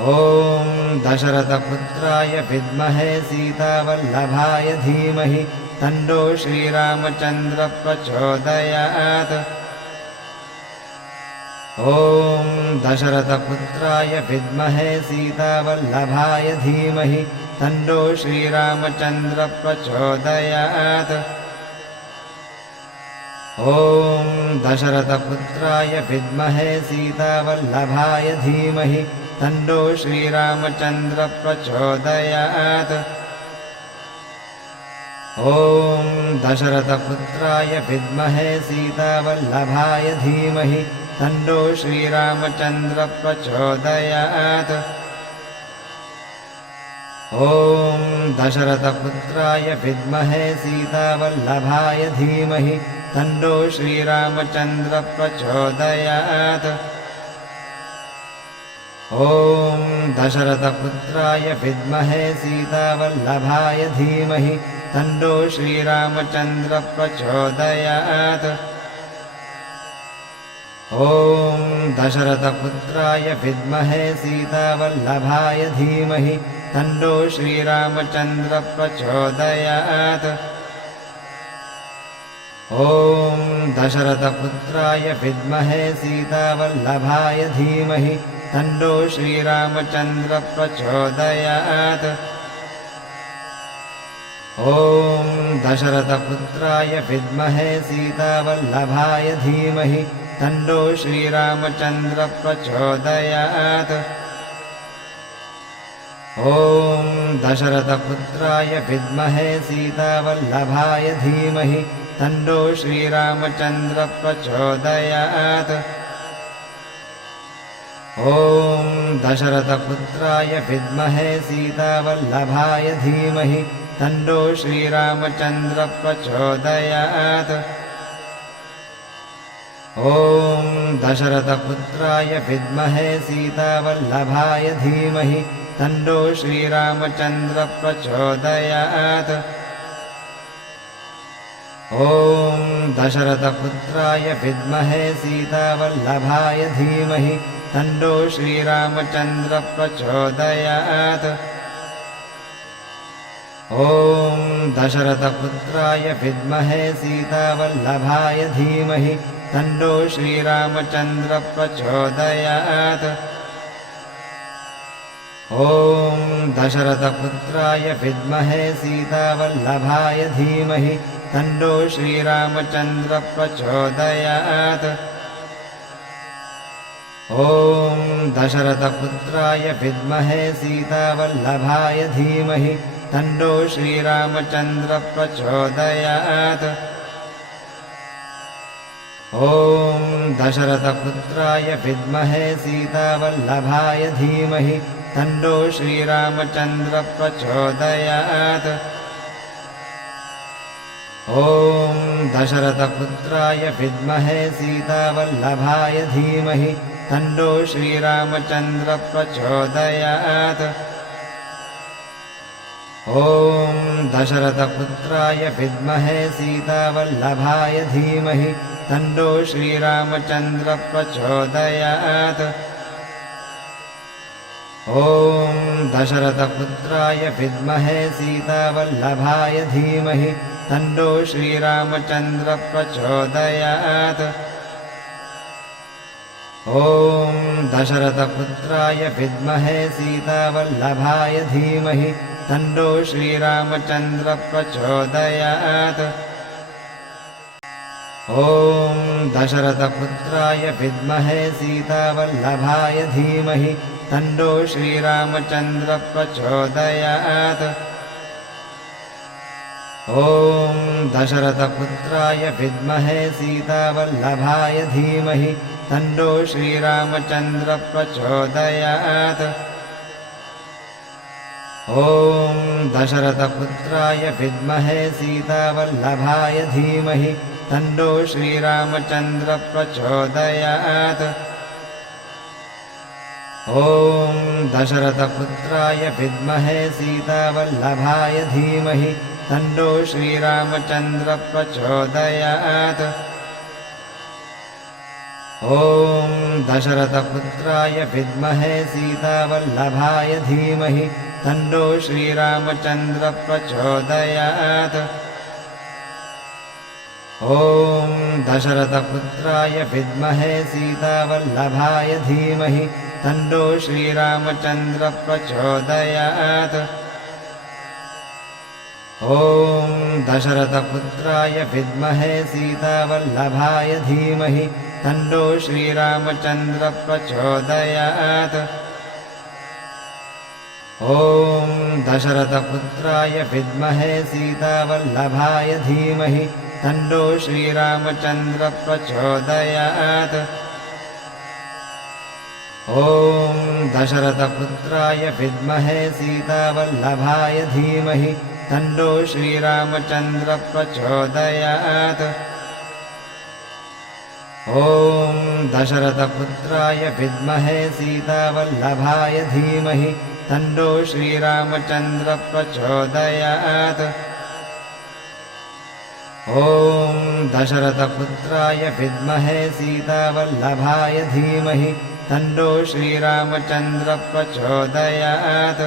ॐ दशरथपुत्राय विद्महे सीतावल्लभाय धीमहि तन्नो श्रीरामचन्द्रः प्रचोदयात्। ॐ दशरथपुत्राय विद्महे सीतावल्लभाय धीमहि तन्नो श्रीरामचन्द्रः प्रचोदयात्। ॐ दशरथपुत्राय विद्महे सीतावल्लभाय धीमहि तन्नो श्रीरामचन्द्रः प्रचोदयात्। ॐ दशरथपुत्राय विद्महे सीतावल्लभाय धीमहि तन्नो श्रीरामचन्द्रः प्रचोदयात्। ॐ दशरथपुत्राय विद्महे सीतावल्लभाय धीमहि तन्नो श्रीरामचन्द्रः प्रचोदयात्। ॐ दशरथपुत्राय विद्महे सीतावल्लभाय धीमहि तन्नो श्रीरामचन्द्रः प्रचोदयात्। ॐ दशरथपुत्राय विद्महे सीतावल्लभाय धीमहि तन्नो श्रीरामचन्द्रः प्रचोदयात्। ॐ दशरथपुत्राय विद्महे सीतावल्लभाय धीमहि तन्नो श्रीरामचन्द्रः प्रचोदयात्। ॐ दशरथपुत्राय विद्महे सीतावल्लभाय धीमहि तन्नो श्रीरामचन्द्रः प्रचोदयात्। ॐ दशरथपुत्राय विद्महे सीतावल्लभाय धीमहि तन्नो श्रीरामचन्द्रः प्रचोदयात्। ॐ दशरथपुत्राय विद्महे सीतावल्लभाय धीमहि तन्नो श्रीरामचन्द्रः प्रचोदयात्। ॐ दशरथपुत्राय विद्महे सीतावल्लभाय धीमहि तन्नो श्रीरामचन्द्रः प्रचोदयात्। ॐ दशरथपुत्राय विद्महे सीतावल्लभाय धीमहि तन्नो श्रीरामचन्द्रः प्रचोदयात्। ॐ दशरथपुत्राय विद्महे सीतावल्लभाय धीमहि तन्नो श्रीरामचन्द्रः प्रचोदयात्। ॐ दशरथपुत्राय विद्महे सीतावल्लभाय धीमहि तन्नो श्रीरामचन्द्रः प्रचोदयात्। ॐ दशरथपुत्राय विद्महे सीतावल्लभाय धीमहि तन्नो श्रीरामचन्द्रः प्रचोदयात्। ॐ दशरथपुत्राय विद्महे सीतावल्लभाय धीमहि तन्नो श्रीरामचन्द्रः प्रचोदयात्। ॐ दशरथपुत्राय विद्महे सीतावल्लभाय धीमहि तन्नो श्रीरामचन्द्रः प्रचोदयात्। ॐ दशरथपुत्राय विद्महे सीतावल्लभाय धीमहि तन्नो श्रीरामचन्द्रः प्रचोदयात्। ॐ दशरथपुत्राय विद्महे सीतावल्लभाय धीमहि तन्नो श्रीरामचन्द्रः प्रचोदयात्। ॐ दशरथपुत्राय विद्महे सीतावल्लभाय धीमहि तन्नो श्रीरामचन्द्रः प्रचोदयात्। ॐ दशरथपुत्राय विद्महे सीतावल्लभाय धीमहि तन्नो श्रीरामचन्द्रः प्रचोदयात्। ॐ दशरथपुत्राय विद्महे सीतावल्लभाय धीमहि तन्नो श्रीरामचन्द्रः प्रचोदयात्। ॐ दशरथपुत्राय विद्महे सीतावल्लभाय धीमहि तन्नो श्रीरामचन्द्रः प्रचोदयात्। ॐ दशरथपुत्राय विद्महे सीतावल्लभाय धीमहि तन्नो श्रीरामचन्द्रः प्रचोदयात्। ॐ दशरथपुत्राय विद्महे सीतावल्लभाय धीमहि तन्नो श्रीरामचन्द्र प्रचोदयात्। ॐ दशरथपुत्राय विद्महे सीतावल्लभाय धीमहि तन्नो श्रीरामचन्द्र प्रचोदयात्। ॐ दशरथपुत्राय विद्महे सीतावल्लभाय धीमहि तन्नो श्रीरामचन्द्र प्रचोदयात्। ॐ दशरथपुत्राय विद्महे सीतावल्लभाय धीमहि तन्नो श्रीरामचन्द्र प्रचोदयात्। ॐ दशरथपुत्राय विद्महे सीतावल्लभाय धीमहि तन्नो श्रीरामचन्द्र प्रचोदयात्। ॐ दशरथपुत्राय विद्महे सीतावल्लभाय धीमहि तन्नो श्रीरामचन्द्र प्रचोदयात्। ॐ दशरथपुत्राय विद्महे सीतावल्लभाय धीमहि तन्नो श्रीरामचन्द्र प्रचोदयात्।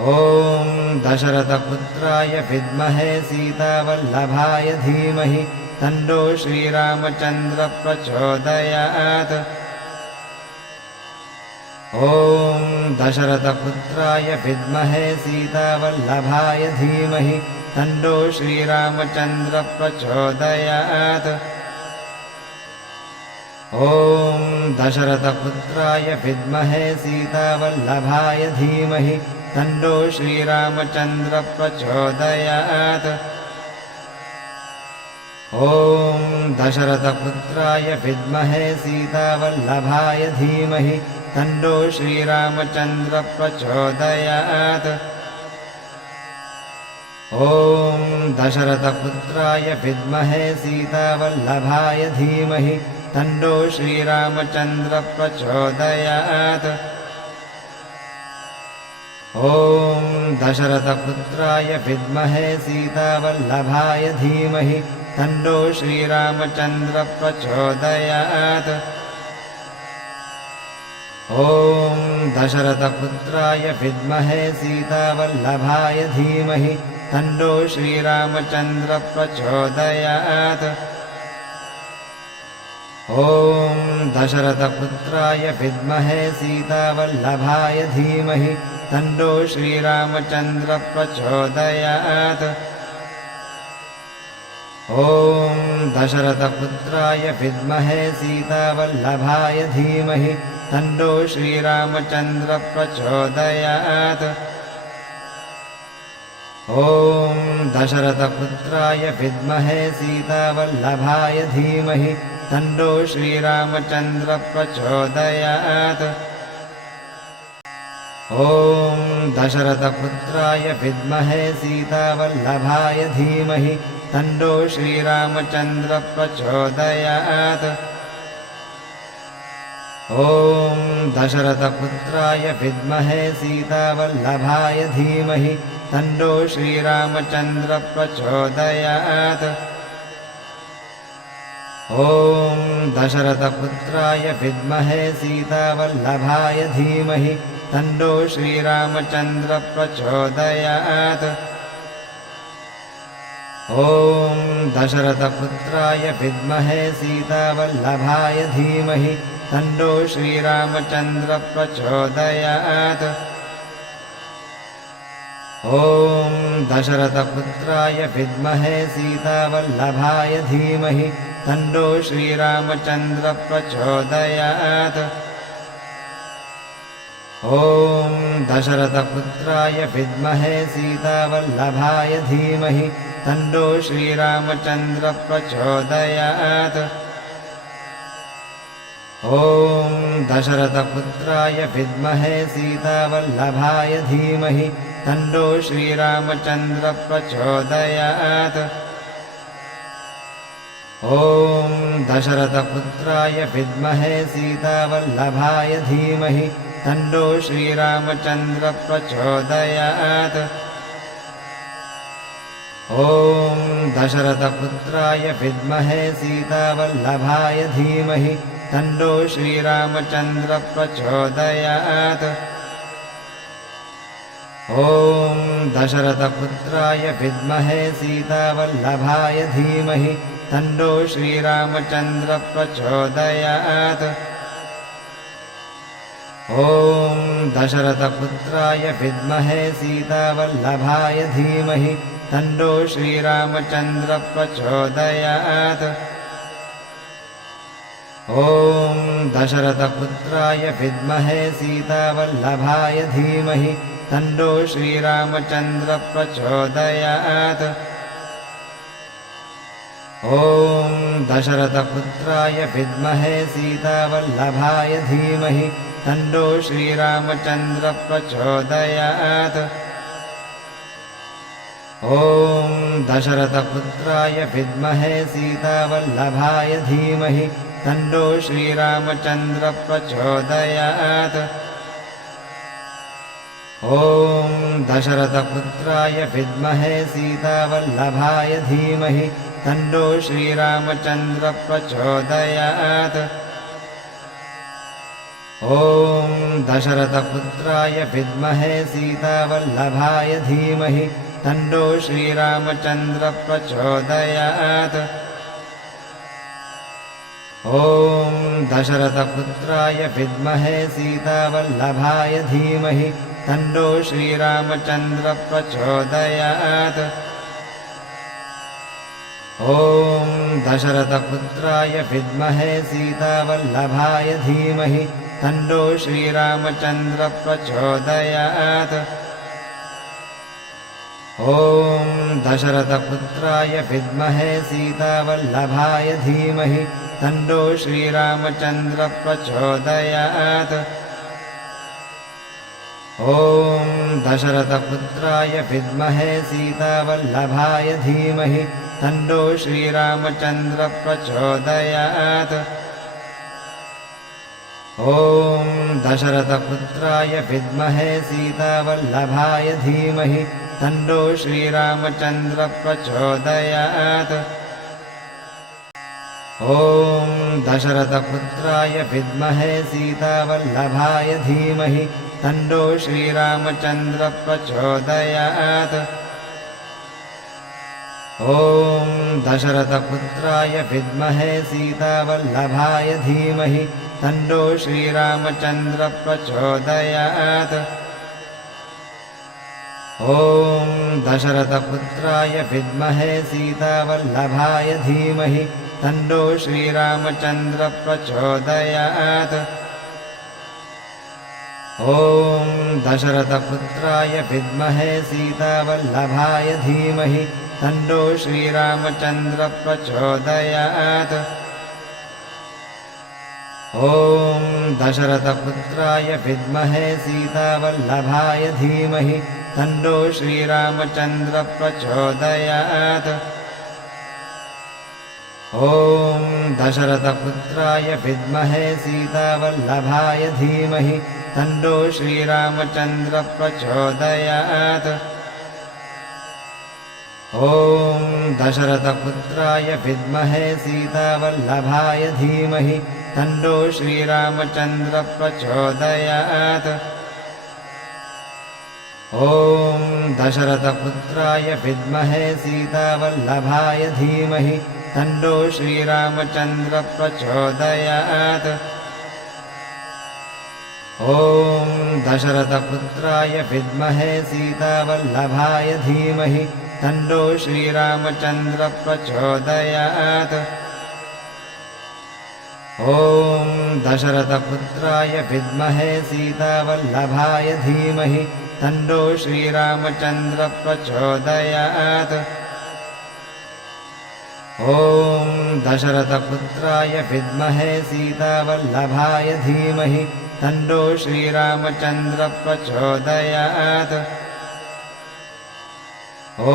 ॐ दशरथपुत्राय विद्महे सीतावल्लभाय धीमहि तन्नो श्रीरामचन्द्र प्रचोदयात्। ॐ दशरथपुत्राय विद्महे सीतावल्लभाय धीमहि तन्नो श्रीरामचन्द्र प्रचोदयात्। ॐ दशरथपुत्राय विद्महे सीतावल्लभाय धीमहि तन्नो श्रीरामचन्द्र प्रचोदयात्। ॐ दशरथपुत्राय विद्महे सीतावल्लभाय धीमहि तन्नो श्रीरामचन्द्र प्रचोदयात्। ॐ दशरथपुत्राय विद्महे सीतावल्लभाय धीमहि तन्नो श्रीरामचन्द्र प्रचोदयात्। ॐ दशरथपुत्राय विद्महे सीतावल्लभाय धीमहि तन्नो श्रीरामचन्द्र प्रचोदयात्। ॐ दशरथपुत्राय विद्महे सीतावल्लभाय धीमहि तन्नो श्रीरामचन्द्र प्रचोदयात्। ॐ दशरथपुत्राय विद्महे सीतावल्लभाय धीमहि तन्नो श्रीरामचन्द्र प्रचोदयात्। ॐ दशरथपुत्राय विद्महे सीतावल्लभाय धीमहि तन्नो श्रीरामचन्द्र प्रचोदयात्। ॐ दशरथपुत्राय विद्महे सीतावल्लभाय धीमहि तन्नो श्रीरामचन्द्र प्रचोदयात्। ॐ दशरथपुत्राय विद्महे सीतावल्लभाय धीमहि तन्नो श्रीरामचन्द्र प्रचोदयात्। ॐ दशरथपुत्राय विद्महे सीतावल्लभाय धीमहि तन्नो श्रीरामचन्द्र प्रचोदयात्। ॐ दशरथपुत्राय विद्महे सीतावल्लभाय धीमहि तन्नो श्रीरामचन्द्र प्रचोदयात्। ॐ दशरथपुत्राय विद्महे सीतावल्लभाय धीमहि तन्नो श्रीरामचन्द्र प्रचोदयात्। ॐ दशरथपुत्राय विद्महे सीतावल्लभाय धीमहि तन्नो श्रीरामचन्द्र प्रचोदयात्। ॐ दशरथपुत्राय विद्महे सीतावल्लभाय धीमहि तन्नो श्रीरामचन्द्र प्रचोदयात्। ॐ दशरथपुत्राय विद्महे सीतावल्लभाय धीमहि तन्नो श्रीरामचन्द्र प्रचोदयात्। ॐ दशरथपुत्राय विद्महे सीतावल्लभाय धीमहि तन्नो श्रीरामचन्द्र प्रचोदयात्। ॐ दशरथपुत्राय विद्महे सीतावल्लभाय धीमहि तन्नो श्रीरामचन्द्र प्रचोदयात्। ॐ दशरथपुत्राय विद्महे सीतावल्लभाय धीमहि तन्नो श्रीरामचन्द्र प्रचोदयात्। ॐ दशरथपुत्राय विद्महे सीतावल्लभाय धीमहि तन्नो श्रीरामचन्द्र प्रचोदयात्। ॐ दशरथपुत्राय विद्महे सीतावल्लभाय धीमहि तन्नो श्रीरामचन्द्र प्रचोदयात्। ॐ दशरथपुत्राय विद्महे सीतावल्लभाय धीमहि तन्नो श्रीरामचन्द्र प्रचोदयात्। ॐ दशरथपुत्राय विद्महे सीतावल्लभाय धीमहि तन्नो श्रीरामचन्द्र प्रचोदयात्। ॐ दशरथपुत्राय विद्महे सीतावल्लभाय धीमहि तन्नो श्रीरामचन्द्र प्रचोदयात्। ॐ दशरथपुत्राय विद्महे सीतावल्लभाय धीमहि तन्नो श्रीरामचन्द्र प्रचोदयात्। ॐ दशरथपुत्राय विद्महे सीतावल्लभाय धीमहि तन्नो श्रीरामचन्द्र प्रचोदयात्। ॐ दशरथपुत्राय विद्महे सीतावल्लभाय धीमहि तन्नो श्रीरामचन्द्र प्रचोदयात्। ॐ दशरथपुत्राय विद्महे सीतावल्लभाय धीमहि तन्नो श्रीरामचन्द्र प्रचोदयात्। ॐ दशरथपुत्राय विद्महे सीतावल्लभाय धीमहि तन्नो श्रीरामचन्द्र प्रचोदयात्। ॐ दशरथपुत्राय विद्महे सीतावल्लभाय धीमहि तन्नो श्रीरामचन्द्र प्रचोदयात्। ॐ दशरथपुत्राय विद्महे सीतावल्लभाय धीमहि तन्नो श्रीरामचन्द्र प्रचोदयात्। ॐ दशरथपुत्राय विद्महे सीतावल्लभाय धीमहि तन्नो श्रीरामचन्द्र प्रचोदयात्। ॐ दशरथपुत्राय विद्महे सीतावल्लभाय धीमहि तन्नो श्रीरामचन्द्र प्रचोदयात्। ॐ दशरथपुत्राय विद्महे सीतावल्लभाय धीमहि तन्नो श्रीरामचन्द्र प्रचोदयात्। ॐ दशरथपुत्राय विद्महे सीतावल्लभाय धीमहि तन्नो श्रीरामचन्द्र प्रचोदयात्। ॐ दशरथपुत्राय विद्महे सीतावल्लभाय धीमहि तन्नो श्रीरामचन्द्र प्रचोदयात्। ॐ दशरथपुत्राय विद्महे सीतावल्लभाय धीमहि तन्नो श्रीरामचन्द्र प्रचोदयात्। ॐ दशरथपुत्राय विद्महे सीतावल्लभाय धीमहि तन्नो श्रीरामचन्द्र प्रचोदयात्। ॐ दशरथपुत्राय विद्महे सीतावल्लभाय धीमहि तन्नो श्रीरामचन्द्र प्रचोदयात्। ॐ दशरथपुत्राय विद्महे सीतावल्लभाय धीमहि तन्नो श्रीरामचन्द्र प्रचोदयात्। ॐ दशरथपुत्राय विद्महे सीतावल्लभाय धीमहि तन्नो श्रीरामचन्द्र प्रचोदयात्।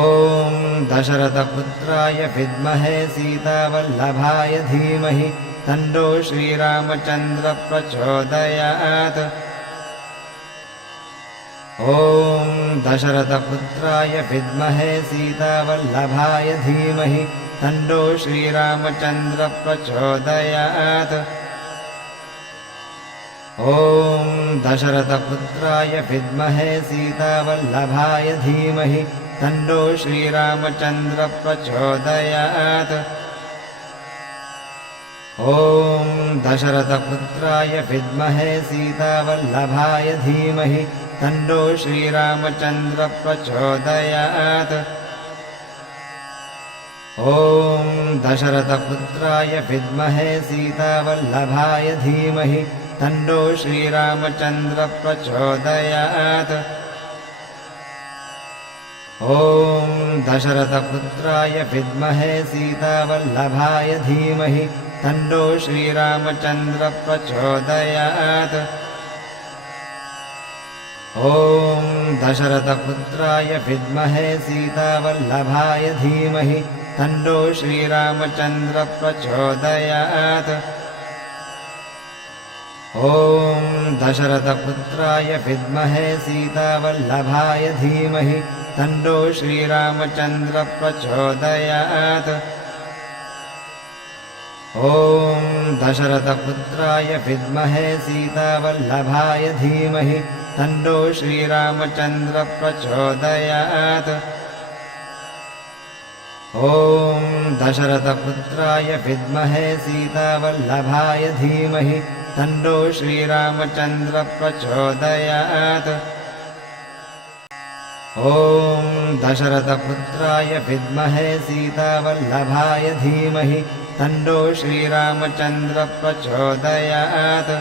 ॐ दशरथपुत्राय विद्महे सीतावल्लभाय धीमहि तन्नो श्रीरामचन्द्र प्रचोदयात्। ॐ दशरथपुत्राय विद्महे सीतावल्लभाय धीमहि तन्नो श्रीरामचन्द्र प्रचोदयात्। ॐ दशरथपुत्राय विद्महे सीतावल्लभाय धीमहि तन्नो श्रीरामचन्द्र प्रचोदयात्। ॐ दशरथपुत्राय विद्महे सीतावल्लभाय धीमहि तन्नो श्रीरामचन्द्र प्रचोदयात्। ॐ दशरथपुत्राय विद्महे सीतावल्लभाय धीमहि तन्नो श्रीरामचन्द्र प्रचोदयात्। ॐ दशरथपुत्राय विद्महे सीतावल्लभाय धीमहि तन्नो श्रीरामचन्द्र प्रचोदयात्। ॐ दशरथपुत्राय विद्महे सीतावल्लभाय धीमहि तन्नो श्रीरामचन्द्र प्रचोदयात्। ॐ दशरथपुत्राय विद्महे सीतावल्लभाय धीमहि तन्नो श्रीरामचन्द्र प्रचोदयात्। ॐ दशरथपुत्राय विद्महे सीतावल्लभाय धीमहि तन्नो श्रीरामचन्द्र प्रचोदयात्। ॐ दशरथपुत्राय विद्महे सीतावल्लभाय धीमहि तन्नो श्रीरामचन्द्र प्रचोदयात्। ॐ दशरथपुत्राय विद्महे सीतावल्लभाय धीमहि तन्नो श्रीरामचन्द्र प्रचोदयात्।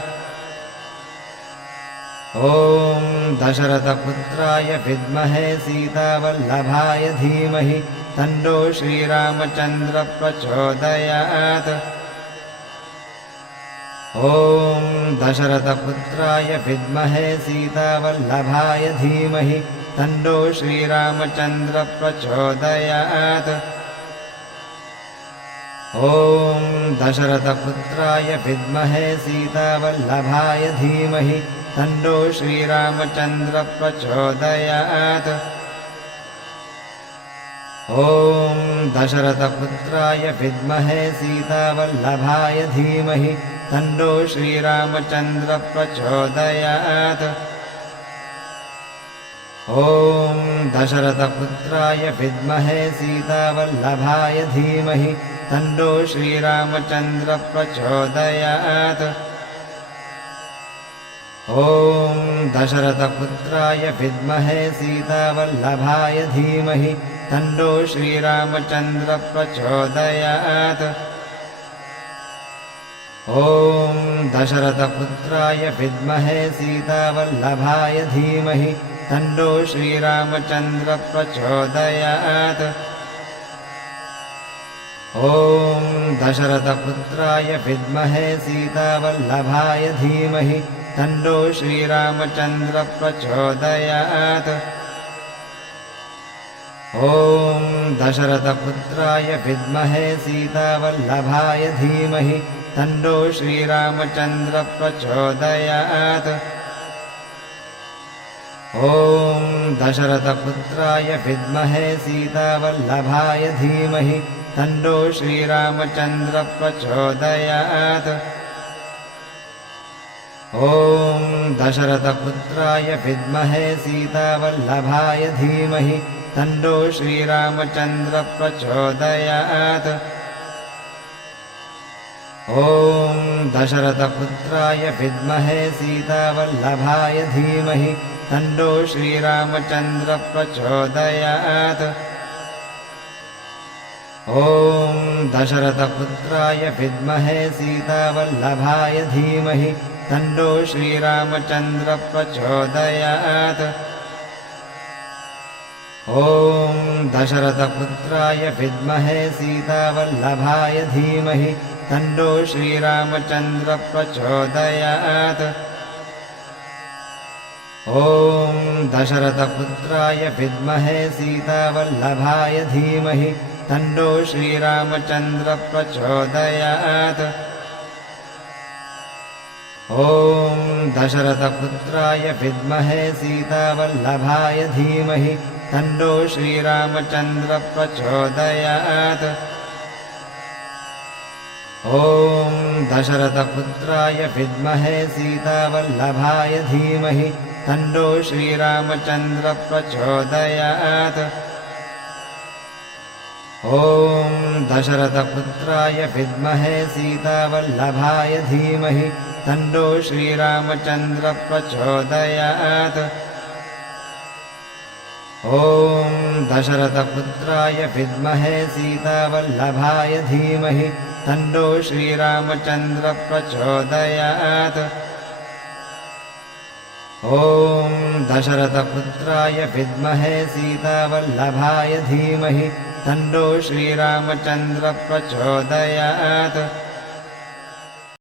ॐ दशरथपुत्राय विद्महे सीतावल्लभाय धीमहि तन्नो श्रीरामचन्द्र प्रचोदयात्। ॐ दशरथपुत्राय विद्महे सीतावल्लभाय धीमहि तन्नो श्रीरामचन्द्र प्रचोदयात्। ॐ दशरथपुत्राय विद्महे सीतावल्लभाय धीमहि तन्नो श्रीरामचन्द्र प्रचोदयात्। ॐ दशरथपुत्राय विद्महे सीतावल्लभाय धीमहि तन्नो श्रीरामचन्द्र प्रचोदयात्। ॐ दशरथपुत्राय विद्महे सीतावल्लभाय धीमहि तन्नो श्रीरामचन्द्र प्रचोदयात्। ॐ दशरथपुत्राय विद्महे सीतावल्लभाय धीमहि तन्नो श्रीरामचन्द्र प्रचोदयात्। ॐ दशरथपुत्राय विद्महे सीतावल्लभाय धीमहि तन्नो श्रीरामचन्द्र प्रचोदयात्। ॐ दशरथपुत्राय विद्महे सीतावल्लभाय धीमहि तन्नो श्रीरामचन्द्र प्रचोदयात्। ॐ दशरथपुत्राय विद्महे सीतावल्लभाय धीमहि तन्नो श्रीरामचन्द्र प्रचोदयात्। ॐ दशरथपुत्राय विद्महे सीतावल्लभाय धीमहि तन्नो श्रीरामचन्द्र प्रचोदयात्। ॐ दशरथपुत्राय विद्महे सीतावल्लभाय धीमहि तन्नो श्रीरामचन्द्र प्रचोदयात्। ॐ दशरथपुत्राय विद्महे सीतावल्लभाय धीमहि तन्नो श्रीरामचन्द्र प्रचोदयात्। ॐ दशरथपुत्राय विद्महे सीतावल्लभाय धीमहि तन्नो श्रीरामचन्द्र प्रचोदयात्। ॐ दशरथपुत्राय विद्महे सीतावल्लभाय धीमहि तन्नो श्रीरामचन्द्र प्रचोदयात्। ॐ दशरथपुत्राय विद्महे सीतावल्लभाय धीमहि तन्नो श्रीरामचन्द्र प्रचोदयात्। ॐ दशरथपुत्राय विद्महे सीतावल्लभाय धीमहि तन्नो श्रीरामचन्द्र प्रचोदयात्। ॐ दशरथपुत्राय विद्महे सीतावल्लभाय धीमहि तन्नो श्रीरामचन्द्र प्रचोदयात्। ॐ दशरथपुत्राय विद्महे सीतावल्लभाय धीमहि तन्नो श्रीरामचन्द्र प्रचोदयात्। ॐ दशरथपुत्राय विद्महे सीतावल्लभाय धीमहि तन्नो श्रीरामचन्द्र प्रचोदयात्। ॐ दशरथपुत्राय विद्महे सीतावल्लभाय धीमहि तन्नो श्रीरामचन्द्र प्रचोदयात्।